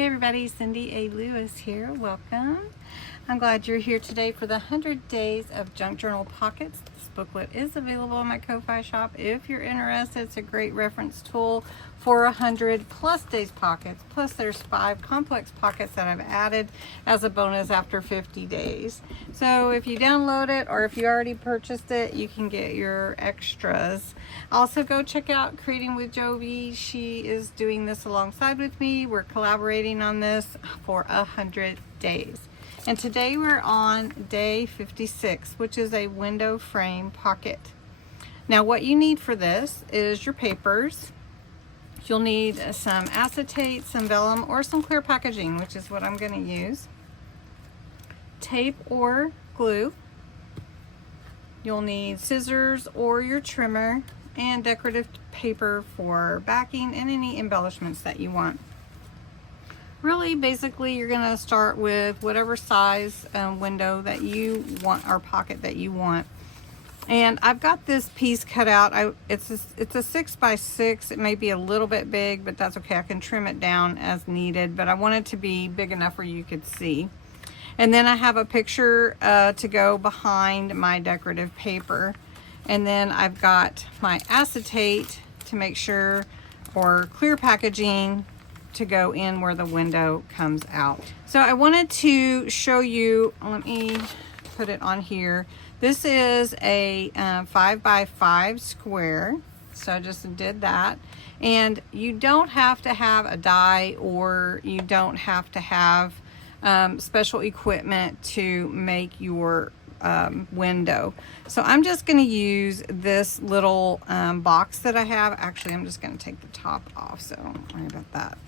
Hey everybody, Cindy A. Lewis here. Welcome. I'm glad you're here today for the 100 Days of Junk Journal Pockets. This booklet is available in my Ko-Fi shop. If you're interested, it's a great reference tool for 100 plus days pockets. Plus there's 5 complex pockets that I've added as a bonus after 50 days. So if you download it or if you already purchased it, you can get your extras. Also go check out Creating with Jovi. She is doing this alongside with me. We're collaborating on this for 100 days. And today we're on day 56, which is a window frame pocket. Now what you need for this is your papers. You'll need some acetate, some vellum, or some clear packaging, which is what I'm going to use. Tape or glue. You'll need scissors or your trimmer, and decorative paper for backing and any embellishments that you want. Really, basically, you're going to start with whatever size window that you want, or pocket that you want. And I've got this piece cut out. It's a 6 by 6. It may be a little bit big, but that's okay. I can trim it down as needed, but I want it to be big enough where you could see. And then I have a picture to go behind my decorative paper. And then I've got my acetate to make sure, or clear packaging to go in where the window comes out. So I wanted to show you, let me put it on here. This is a 5 by 5 square. So I just did that. And you don't have to have a die, or you don't have to have special equipment to make your window. So I'm just going to use this little box that I have. Actually, I'm just going to take the top off, so don't worry about that.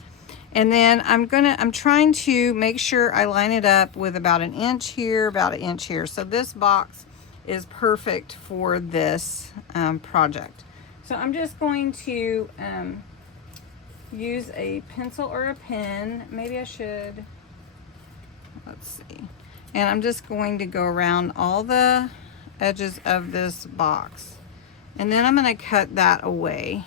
And then I'm trying to make sure I line it up with about an inch here, about an inch here. So this box is perfect for this project. So I'm just going to use a pencil or a pen. Maybe I should, let's see. And I'm just going to go around all the edges of this box. And then I'm going to cut that away.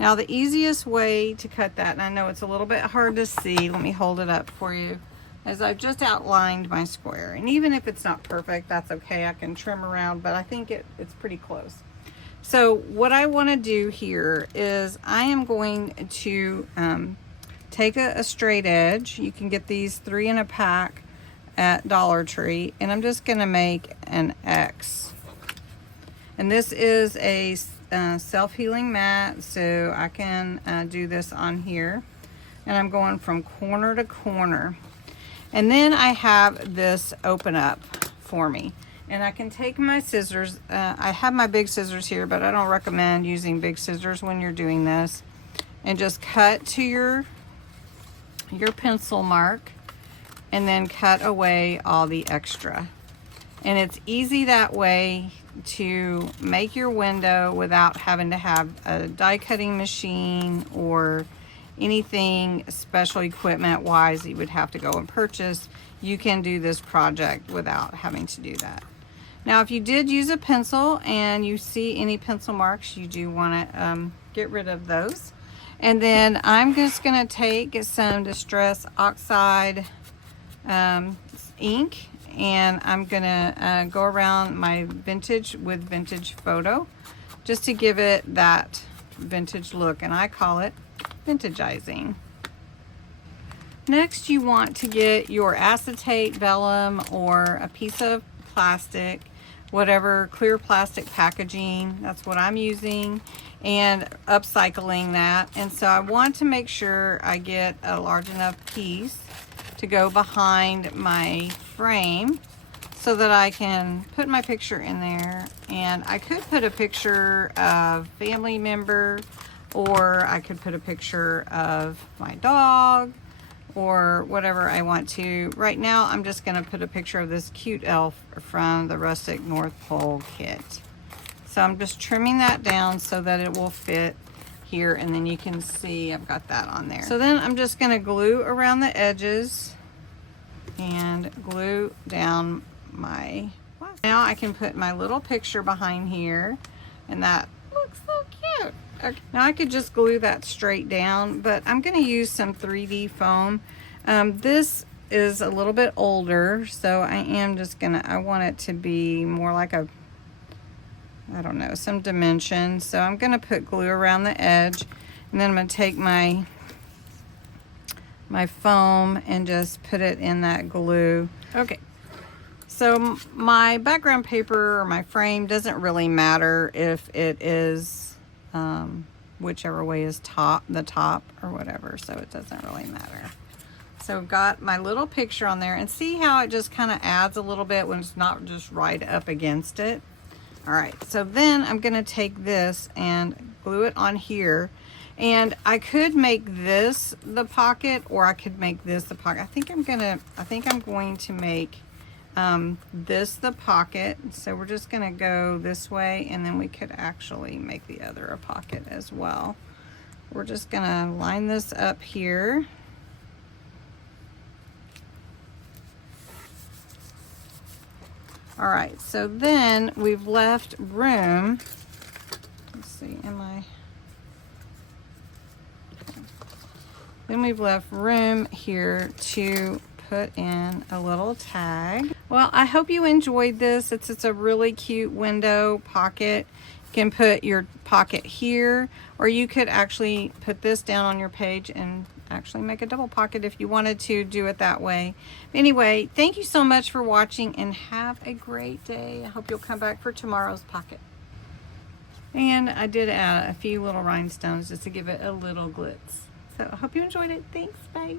Now the easiest way to cut that, and I know it's a little bit hard to see, let me hold it up for you, is I've just outlined my square. And even if it's not perfect, that's okay. I can trim around, but I think it's pretty close. So what I want to do here is I am going to take a straight edge. You can get these 3 in a pack at Dollar Tree, and I'm just going to make an X. And this is a self-healing mat, so I can do this on here. And I'm going from corner to corner. And then I have this open up for me. And I can take my scissors. I have my big scissors here, but I don't recommend using big scissors when you're doing this. And just cut to your pencil mark, and then cut away all the extra. And it's easy that way to make your window without having to have a die cutting machine or anything special equipment wise that you would have to go and purchase. You can do this project without having to do that. Now if you did use a pencil and you see any pencil marks, you do want to get rid of those. And then I'm just going to take some Distress Oxide ink, and I'm gonna go around my vintage with Vintage Photo just to give it that vintage look, and I call it vintageizing. Next, you want to get your acetate, vellum, or a piece of plastic, whatever, clear plastic packaging. That's what I'm using, and upcycling that. And so I want to make sure I get a large enough piece to go behind my frame so that I can put my picture in there. And I could put a picture of family member, or I could put a picture of my dog, or whatever I want to. Right now I'm just going to put a picture of this cute elf from the Rustic North Pole kit. So I'm just trimming that down so that it will fit here, and then you can see I've got that on there. So then I'm just going to glue around the edges and glue down my plastic. Now I can put my little picture behind here, and that looks so cute. Okay. Now I could just glue that straight down, but I'm going to use some 3D foam. This is a little bit older, so I am just gonna, I want it to be more like a, I don't know, some dimension. So I'm gonna put glue around the edge, and then I'm gonna take my foam and just put it in that glue. Okay, so my background paper or my frame doesn't really matter if it is whichever way is the top or whatever, so it doesn't really matter. So I've got my little picture on there, and see how it just kind of adds a little bit when it's not just right up against it. All right, so then I'm gonna take this and glue it on here, and I could make this the pocket, or I could make this the pocket. I think I'm going to make this the pocket. So we're just gonna go this way, and then we could actually make the other a pocket as well. We're just gonna line this up here. All right, so then we've left room. Let's see, then we've left room here to put in a little tag. Well, I hope you enjoyed this. It's a really cute window pocket. You can put your pocket here, or you could actually put this down on your page and actually make a double pocket if you wanted to do it that way. Anyway, thank you so much for watching, and have a great day. I hope you'll come back for tomorrow's pocket. And I did add a few little rhinestones just to give it a little glitz. So I hope you enjoyed it. Thanks, bye.